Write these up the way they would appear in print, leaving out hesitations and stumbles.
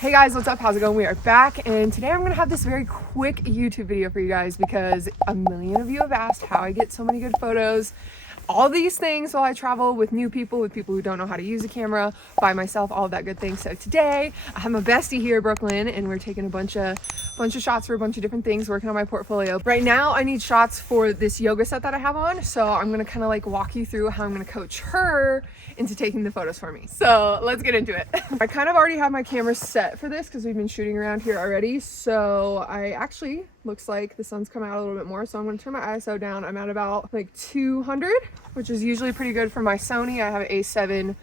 Hey guys, what's up? How's it going? We are back, and today I'm gonna have this very quick YouTube video for you guys because a million of you have asked how I get so many good photos. All these things while I travel with new people, with people who don't know how to use a camera, by myself, all of that good thing. So today I have my bestie here, Brooklyn, and we're taking a bunch of shots for a bunch of different things, working on my portfolio. Right now I need shots for this yoga set that I have on, so I'm gonna kind of like walk you through how I'm gonna coach her into taking the photos for me. So let's get into it. I kind of already have my camera set for this because we've been shooting around here already. So I actually, looks like the sun's coming out a little bit more, so I'm gonna turn my ISO down. I'm at about like 200, which is usually pretty good for my Sony. I have an A7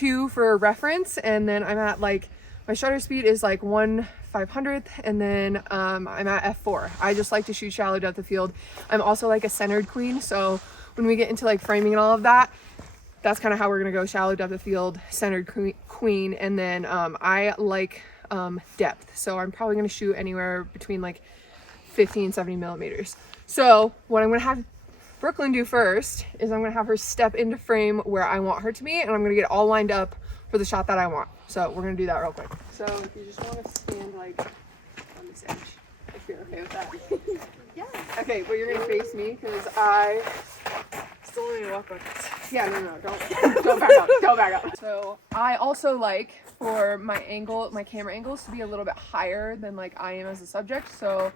II for a reference, and then I'm at like, my shutter speed is like 1/500th, and then I'm at f4. I just like to shoot shallow depth of field. I'm also like a centered queen, so when we get into like framing and all of that, that's kind of how we're gonna go: shallow depth of field, centered queen, and then I like depth, so I'm probably gonna shoot anywhere between like 50 and 70 millimeters. So what I'm gonna have Brooklyn do first is I'm gonna have her step into frame where I want her to be, and I'm gonna get it all lined up for the shot that I want. So we're gonna do that real quick. So if you just want to stand like on this edge, if you're okay with that. Yeah. Okay, but you're gonna face me because I Still need to walk back. Yeah, no, don't back up, don't back up. So I also like for my angle, my camera angles to be a little bit higher than like I am as a subject. So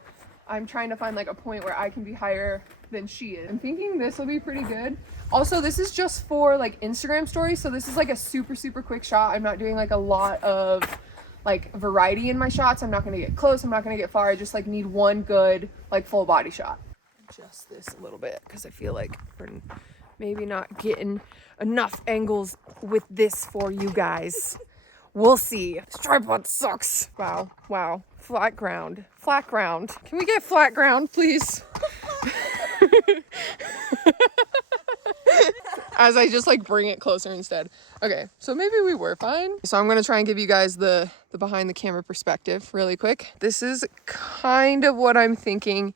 I'm trying to find like a point where I can be higher than she is. I'm thinking this will be pretty good. Also, this is just for like Instagram stories. So this is like a super quick shot. I'm not doing like a lot of like variety in my shots. I'm not gonna get close, I'm not gonna get far. I just like need one good like full body shot. Adjust this a little bit because I feel like we're maybe not getting enough angles with this for you guys. We'll see. This tripod sucks. Wow. Flat ground. Can we get flat ground, please? As I just like bring it closer instead. Okay, so maybe we were fine. So I'm gonna try and give you guys the behind the camera perspective really quick. This is kind of what I'm thinking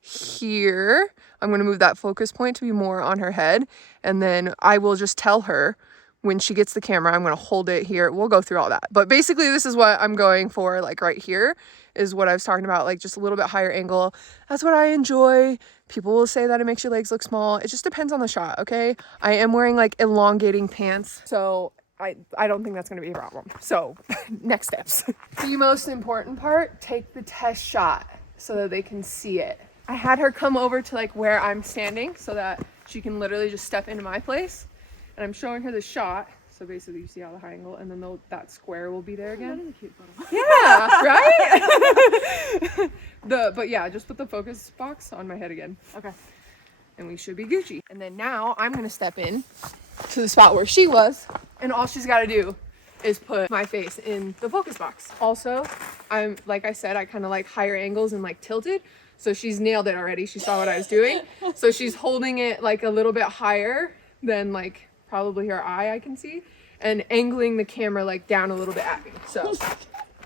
here. I'm gonna move that focus point to be more on her head, and then I will just tell her when she gets the camera, I'm gonna hold it here. We'll go through all that. But basically this is what I'm going for, like right here is what I was talking about, like just a little bit higher angle. That's what I enjoy. People will say that it makes your legs look small. It just depends on the shot, okay? I am wearing like elongating pants, so I don't think that's gonna be a problem. So next steps. The most important part, take the test shot so that they can see it. I had her come over to like where I'm standing so that she can literally just step into my place, and I'm showing her the shot. So basically you see how the high angle, and then that square will be there again. That is a cute photo. Yeah, right? But yeah, just put the focus box on my head again. Okay. And we should be Gucci. And then now I'm gonna step in to the spot where she was, and all she's gotta do is put my face in the focus box. Also, I'm, like I said, I kind of like higher angles and like tilted. So she's nailed it already. She saw what I was doing. So she's holding it like a little bit higher than like probably her eye I can see, and angling the camera like down a little bit at me. So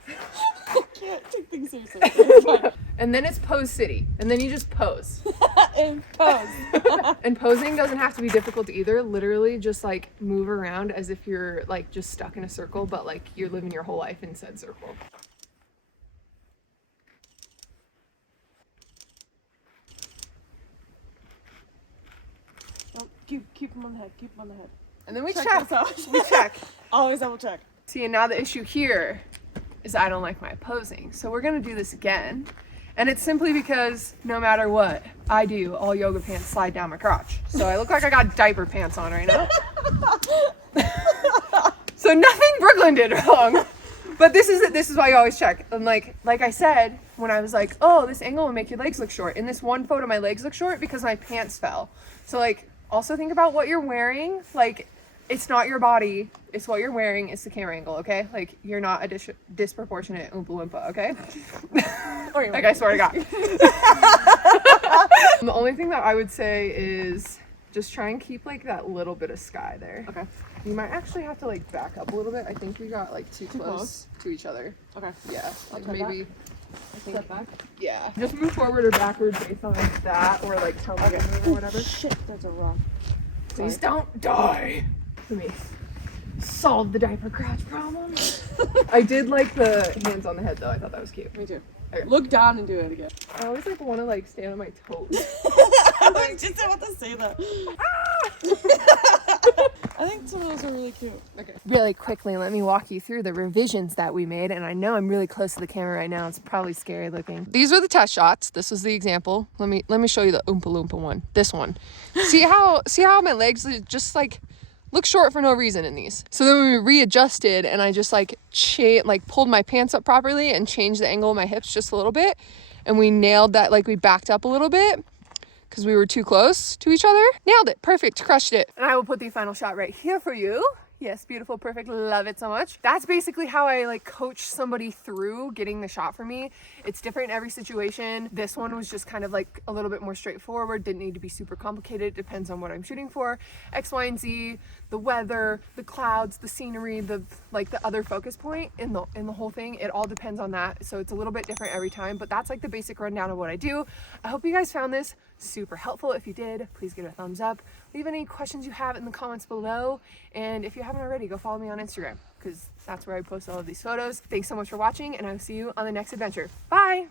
I can't take things seriously. and then it's pose city, and then you just pose. And pose. And posing doesn't have to be difficult either. Literally just like move around as if you're like just stuck in a circle, but like you're living your whole life in said circle. Oh, keep them on the head. Keep them on the head. And then we Check check. this out. We check. Always double check. See, and now the issue here is I don't like my posing. So we're gonna do this again. And it's simply because no matter what I do, all yoga pants slide down my crotch. So I look like I got diaper pants on right now. So nothing Brooklyn did wrong. But this is why you always check. And like I said, when I was like, oh, this angle will make your legs look short. In this one photo, my legs look short because my pants fell. So like, also think about what you're wearing. Like, it's not your body, it's what you're wearing, it's the camera angle, okay? Like, you're not a disproportionate Oompa Loompa, okay? Like, I swear to God. The only thing that I would say is just try and keep like that little bit of sky there. Okay. You might actually have to like back up a little bit. I think we got like too close to each other. Okay. Yeah, like Step maybe. back. I think, Step back. yeah. Just move forward or backwards based on like that, or like tell me to move or whatever. Shit, that's a rock. Please don't die. For me. solve the diaper crotch problem. I did like the hands on the head though. I thought that was cute. Me too. Okay. Look down and do it again. I always like want to like stand on my toes. I was just about to say that. I think some of those are really cute. Okay. Really quickly, let me walk you through the revisions that we made. And I know I'm really close to the camera right now. It's probably scary looking. These were the test shots. This was the example. Let me show you the Oompa Loompa one. This one. See how my legs just like look short for no reason in these. So then we readjusted and I just like pulled my pants up properly and changed the angle of my hips just a little bit. And we nailed that, like we backed up a little bit because we were too close to each other. Nailed it. Perfect. Crushed it. And I will put the final shot right here for you. Yes, beautiful, perfect, love it so much. That's basically how I like coach somebody through getting the shot for me. It's different in every situation. This one was just kind of like a little bit more straightforward, didn't need to be super complicated. It depends on what I'm shooting for. X, Y, and Z, the weather, the clouds, the scenery, the other focus point in the whole thing. It all depends on that. So it's a little bit different every time, but that's like the basic rundown of what I do. I hope you guys found this super helpful. If you did, please give it a thumbs up. Leave any questions you have in the comments below. And if you haven't already, go follow me on Instagram because that's where I post all of these photos. Thanks so much for watching and I'll see you on the next adventure. Bye.